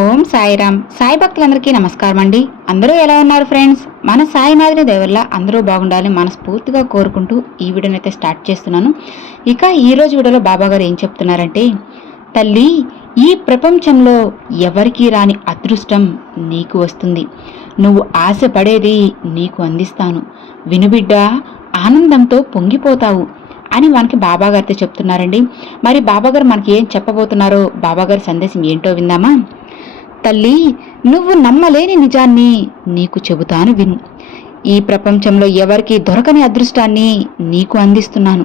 ఓం సాయిరామ్. సాయి భక్తులందరికీ నమస్కారం అండి అందరూ ఎలా ఉన్నారు ఫ్రెండ్స్? మన సాయినాథుని దేవర్లా అందరూ బాగుండాలని మనస్ఫూర్తిగా కోరుకుంటూ ఈ వీడియోని అయితే స్టార్ట్ చేస్తున్నాను. ఇక ఈరోజు వీడియోలో బాబా గారు ఏం చెప్తున్నారంటే తల్లి ఈ ప్రపంచంలో ఎవరికీ రాని అదృష్టం నీకు వస్తుంది. నువ్వు ఆశపడేది నీకు అందిస్తాను. వినుబిడ్డ ఆనందంతో పొంగిపోతావు అని మనకి బాబాగారితో చెప్తున్నారండి. మరి బాబాగారు మనకి ఏం చెప్పబోతున్నారో బాబాగారి సందేశం ఏంటో విందామా? తల్లి నువ్వు నమ్మలేని నిజాన్ని నీకు చెబుతాను విను. ఈ ప్రపంచంలో ఎవరికీ దొరకని అదృష్టాన్ని నీకు అందిస్తున్నాను.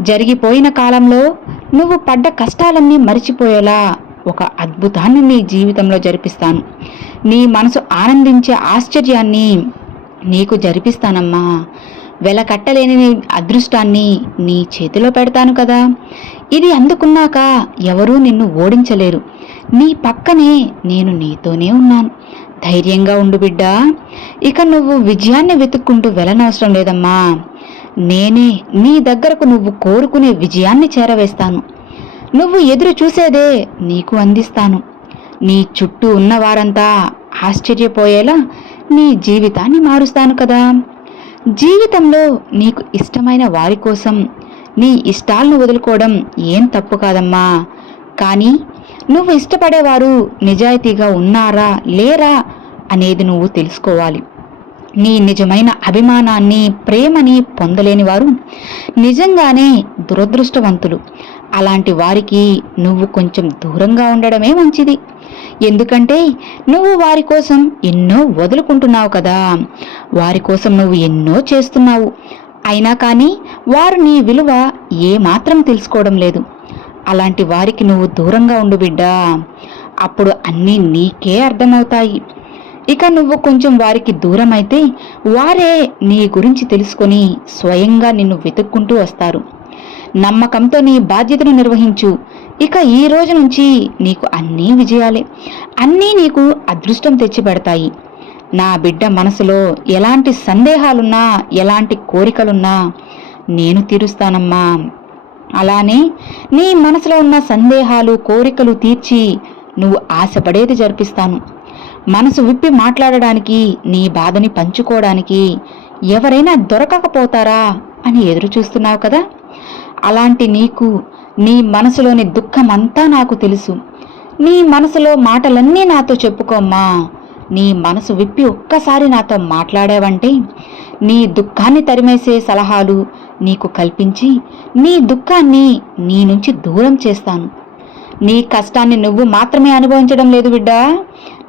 జరిగిపోయిన కాలంలో నువ్వు పడ్డ కష్టాలన్నీ మరిచిపోయేలా ఒక అద్భుతాన్ని నీ జీవితంలో జరిపిస్తాను. నీ మనసు ఆనందించే ఆశ్చర్యాన్ని నీకు జరిపిస్తానమ్మా. వెలకట్టలేని నీ అదృష్టాన్ని నీ చేతిలో పెడతాను కదా. ఇది అందుకున్నాక ఎవరూ నిన్ను ఓడించలేరు. నీ పక్కనే నేను నీతోనే ఉన్నాను. ధైర్యంగా ఉండు బిడ్డా. ఇక నువ్వు విజయాన్ని వెతుక్కుంటూ వెళ్ళనవసరం లేదమ్మా. నేనే నీ దగ్గరకు నువ్వు కోరుకునే విజయాన్ని చేరవేస్తాను. నువ్వు ఎదురు చూసేదే నీకు అందిస్తాను. నీ చుట్టూ ఉన్నవారంతా ఆశ్చర్యపోయేలా నీ జీవితాన్ని మారుస్తాను కదా. జీవితంలో నీకు ఇష్టమైన వారి కోసం నీ ఇష్టాలను వదులుకోవడం ఏం తప్పు కాదమ్మా. కానీ నువ్వు ఇష్టపడేవారు నిజాయితీగా ఉన్నారా లేరా అనేది నువ్వు తెలుసుకోవాలి. నీ నిజమైన అభిమానాన్ని ప్రేమని పొందలేని వారు నిజంగానే దురదృష్టవంతులు. అలాంటి వారికి నువ్వు కొంచెం దూరంగా ఉండడమే మంచిది. ఎందుకంటే నువ్వు వారి కోసం ఎన్నో వదులుకుంటున్నావు కదా. వారి కోసం నువ్వు ఎన్నో చేస్తున్నావు. అయినా కానీ వారు నీ విలువ ఏమాత్రం తెలుసుకోవడం లేదు. అలాంటి వారికి నువ్వు దూరంగా ఉండు బిడ్డా. అప్పుడు అన్నీ నీకే అర్థమవుతాయి. ఇక నువ్వు కొంచెం వారికి దూరం అయితే వారే నీ గురించి తెలుసుకొని స్వయంగా నిన్ను వెతుక్కుంటూ వస్తారు. నమ్మకంతో నీ బాధ్యతను నిర్వహించు. ఇక ఈ రోజు నుంచి నీకు అన్నీ విజయాలే. అన్నీ నీకు అదృష్టం తెచ్చిపెడతాయి. నా బిడ్డ మనసులో ఎలాంటి సందేహాలున్నా ఎలాంటి కోరికలున్నా నేను తీరుస్తానమ్మా. అలానే నీ మనసులో ఉన్న సందేహాలు కోరికలు తీర్చి నువ్వు ఆశపడేది జరిపిస్తాను. మనసు విప్పి మాట్లాడడానికి నీ బాధని పంచుకోవడానికి ఎవరైనా దొరకకపోతారా అని ఎదురు చూస్తున్నావు కదా? అలాంటి నీకు నీ మనసులోని దుఃఖమంతా నాకు తెలుసు. నీ మనసులో మాటలన్నీ నాతో చెప్పుకోమ్మా నీ మనసు విప్పి ఒక్కసారి నాతో మాట్లాడావంటే నీ దుఃఖాన్ని తరిమేసే సలహాలు నీకు కల్పించి నీ దుఃఖాన్ని నీ నుంచి దూరం చేస్తాను. నీ కష్టాన్ని నువ్వు మాత్రమే అనుభవించడం లేదు బిడ్డా.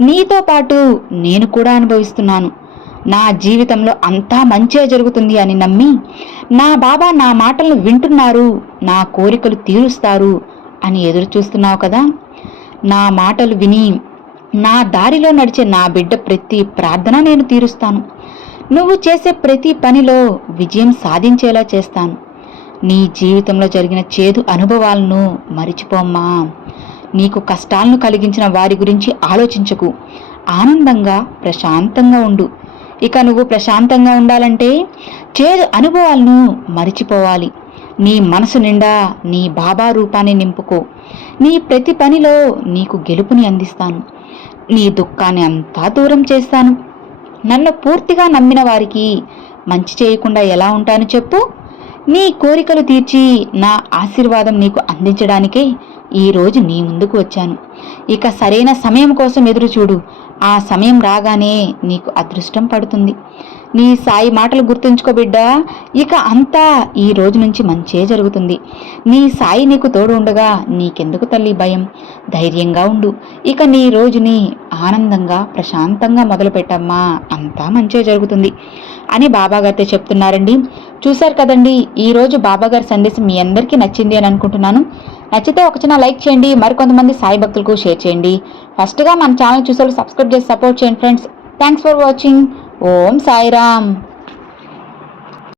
నీతో పాటు నేను కూడా అనుభవిస్తున్నాను. నా జీవితంలో అంతా మంచే జరుగుతుంది అని నమ్మి నా బాబా నా మాటలను వింటున్నారు నా కోరికలు తీరుస్తారు అని ఎదురు చూస్తున్నావు కదా. నా మాటలు విని నా దారిలో నడిచే నా బిడ్డ ప్రతి ప్రార్థన నేను తీరుస్తాను. నువ్వు చేసే ప్రతి పనిలో విజయం సాధించేలా చేస్తాను. నీ జీవితంలో జరిగిన చేదు అనుభవాలను మరిచిపోమ్మా. నీకు కష్టాలను కలిగించిన వారి గురించి ఆలోచించకు. ఆనందంగా ప్రశాంతంగా ఉండు. ఇక నువ్వు ప్రశాంతంగా ఉండాలంటే చేదు అనుభవాలను మరిచిపోవాలి. నీ మనసు నిండా నీ బాబా రూపాన్ని నింపుకో. నీ ప్రతి పనిలో నీకు గెలుపుని అందిస్తాను. నీ దుఃఖాన్ని అంతా దూరం చేస్తాను. నన్ను పూర్తిగా నమ్మిన వారికి మంచి చేయకుండా ఎలా ఉంటాను చెప్పు? నీ కోరికలు తీర్చి నా ఆశీర్వాదం నీకు అందించడానికే ఈరోజు నీ ముందుకు వచ్చాను. ఇక సరైన సమయం కోసం ఎదురు చూడు ఆ సమయం రాగానే నీకు అదృష్టం పడుతుంది. నీ సాయి మాటలు గుర్తుంచుకో బిడ్డా. ఇక అంతా ఈ రోజు నుంచి మంచే జరుగుతుంది. నీ సాయి నీకు తోడు ఉండగా నీకెందుకు తల్లి భయం? ధైర్యంగా ఉండు. ఇక నీ రోజుని ఆనందంగా ప్రశాంతంగా మొదలుపెట్టమ్మా. అంతా మంచే జరుగుతుంది. అని బాబాగారితో చెప్తున్నారండి. చూశారు కదండి ఈరోజు బాబాగారి సందేశం మీ అందరికీ నచ్చింది అని అనుకుంటున్నాను. నచ్చితే ఒక చిన్న లైక్ చేయండి మరికొంతమంది సాయి భక్తులకు షేర్ చేయండి. ఫస్ట్గా మన ఛానల్ చూసే సబ్స్క్రైబ్ చేసి సపోర్ట్ చేయండి friends. Thanks for watching. Om Sairam